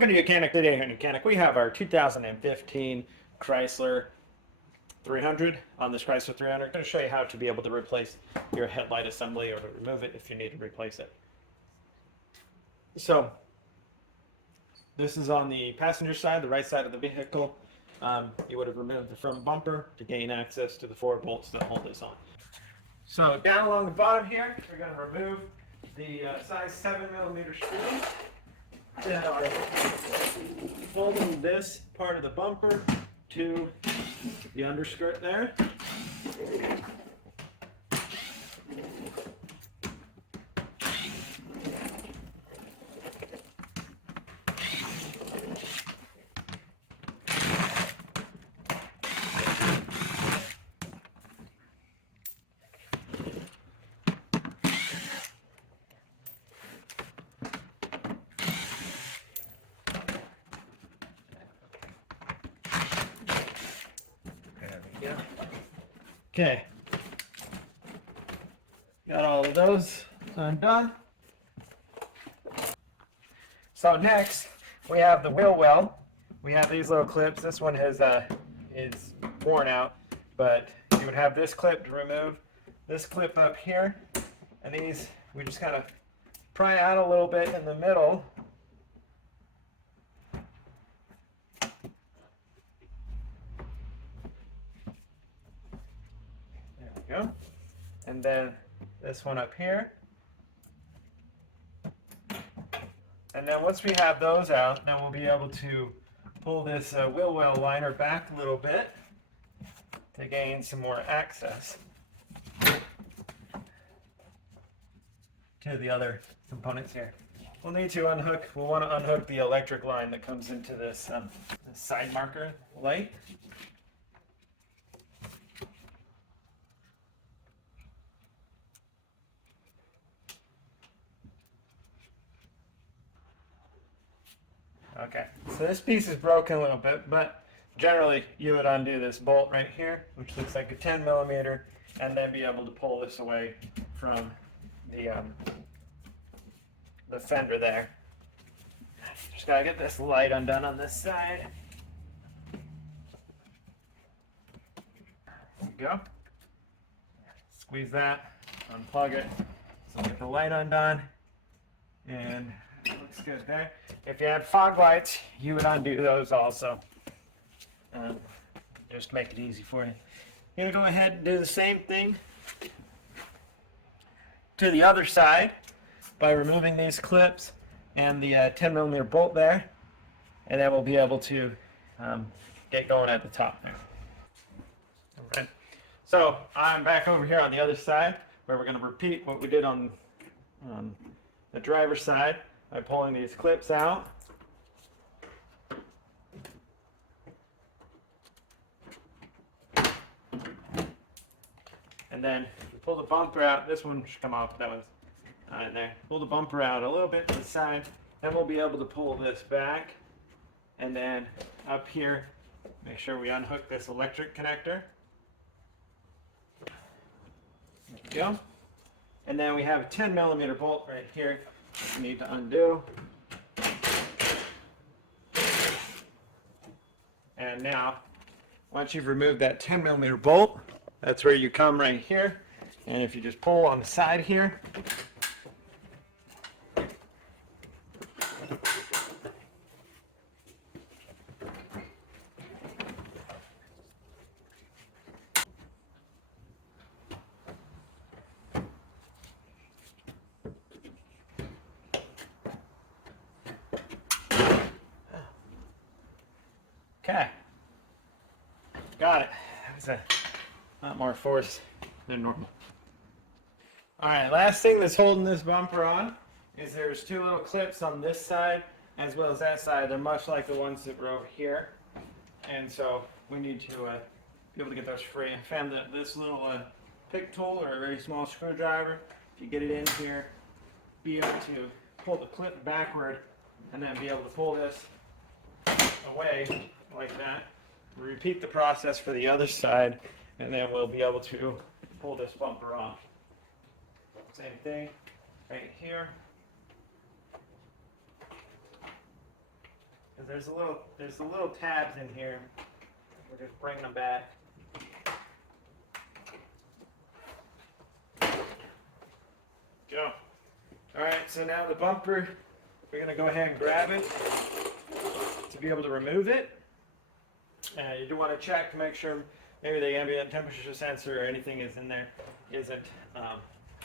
Welcome to Mechanic Today here, Mechanic. We have our 2015 Chrysler 300 on this Chrysler 300. I'm going to show you how to be able to replace your headlight assembly or to remove it if you need to replace it. So this is on the passenger side, the right side of the vehicle. You would have removed the front bumper to gain access to the 4 bolts that hold this on. So down along the bottom here, we're going to remove the size 7mm screws that are holding this part of the bumper to the underskirt there. Okay, got all of those undone. So next we have the wheel well. We have these little clips. This one is worn out, but you would have this clip to remove. This clip up here, and these we just kind of pry out a little bit in the middle. Go. And then this one up here. And then once we have those out, then we'll be able to pull this wheel well liner back a little bit to gain some more access to the other components here. We'll need to want to unhook the electric line that comes into this side marker light. Okay, so this piece is broken a little bit, but generally you would undo this bolt right here, which looks like a 10mm, and then be able to pull this away from the fender there. Just gotta get this light undone on this side. There we go. Squeeze that, unplug it, so get the light undone, and it looks good there. If you had fog lights, you would undo those also. Just make it easy for you. You're going to go ahead and do the same thing to the other side by removing these clips and the 10mm bolt there, and then we'll be able to get going at the top there. All right. So I'm back over here on the other side where we're going to repeat what we did on the driver's side by pulling these clips out. And then you pull the bumper out. This one should come off. That one's not in there. Pull the bumper out a little bit to the side. Then we'll be able to pull this back. And then up here, make sure we unhook this electric connector. There we go. And then we have a 10mm bolt right here that we need to undo. And now, once you've removed that 10mm bolt, that's where you come right here. And if you just pull on the side here, okay, got it. That's a lot more force than normal. All right, last thing that's holding this bumper on is there's 2 little clips on this side as well as that side. They're much like the ones that were over here, and so we need to be able to get those free. I found that this little pick tool or a very small screwdriver, if you get it in here, be able to pull the clip backward and then be able to pull this away like that. We'll repeat the process for the other side, and then we'll be able to pull this bumper off. Same thing right here. There's the little tabs in here. We're just bringing them back. Go. All right, so now the bumper, we're going to go ahead and grab it to be able to remove it. You do want to check to make sure maybe the ambient temperature sensor or anything is in there isn't.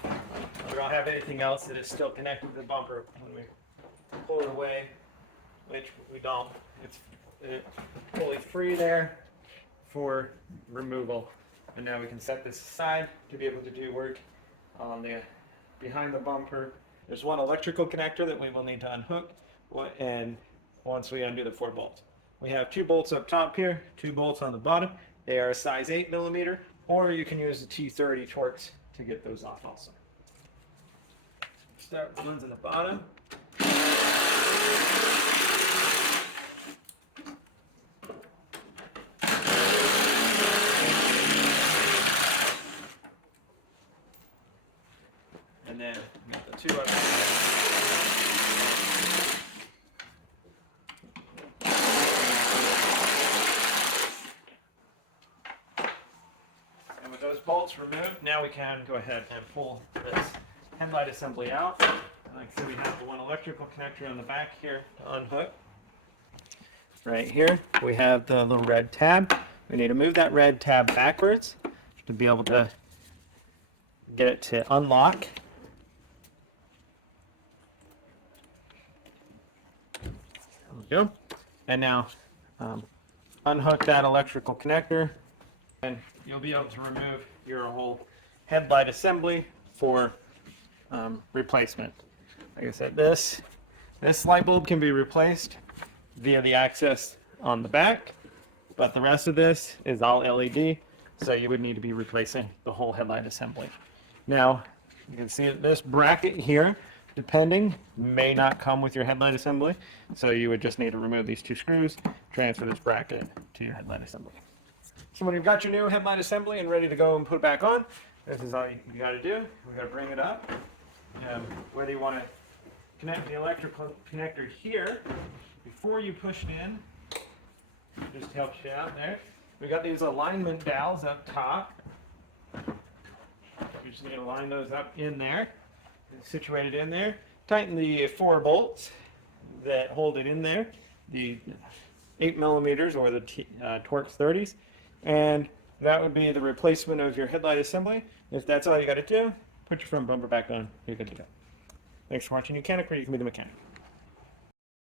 We don't have anything else that is still connected to the bumper when we pull it away, which we don't. It's fully free there for removal. And now we can set this aside to be able to do work on the behind the bumper. There's one electrical connector that we will need to unhook, and once we undo the 4 bolts. We have 2 bolts up top here, 2 bolts on the bottom. They are a size 8mm, or you can use the T30 Torx to get those off also. Start with the ones on the bottom. And then we got the 2 up here. And with those bolts removed, now we can go ahead and pull this headlight assembly out. And like I said, we have the one electrical connector on the back here to unhook. Right here, we have the little red tab. We need to move that red tab backwards to be able to get it to unlock. There we go. And now unhook that electrical connector, and you'll be able to remove your whole headlight assembly for replacement. Like I said, this light bulb can be replaced via the access on the back, but the rest of this is all LED, so you would need to be replacing the whole headlight assembly. Now, you can see that this bracket here, depending, may not come with your headlight assembly, so you would just need to remove these 2 screws, transfer this bracket to your headlight assembly. So when you've got your new headlight assembly and ready to go and put it back on, this is all you got to do. We got to bring it up. Whether you want to connect the electrical connector here before you push it in, just helps you out there. We got these alignment dowels up top. You just need to line those up in there, situated in there. Tighten the 4 bolts that hold it in there, the 8mm or the Torx 30s, and that would be the replacement of your headlight assembly. If that's all you got to do, put your front bumper back on, you're good to go. Thanks for watching Mechanic, where you can be the mechanic.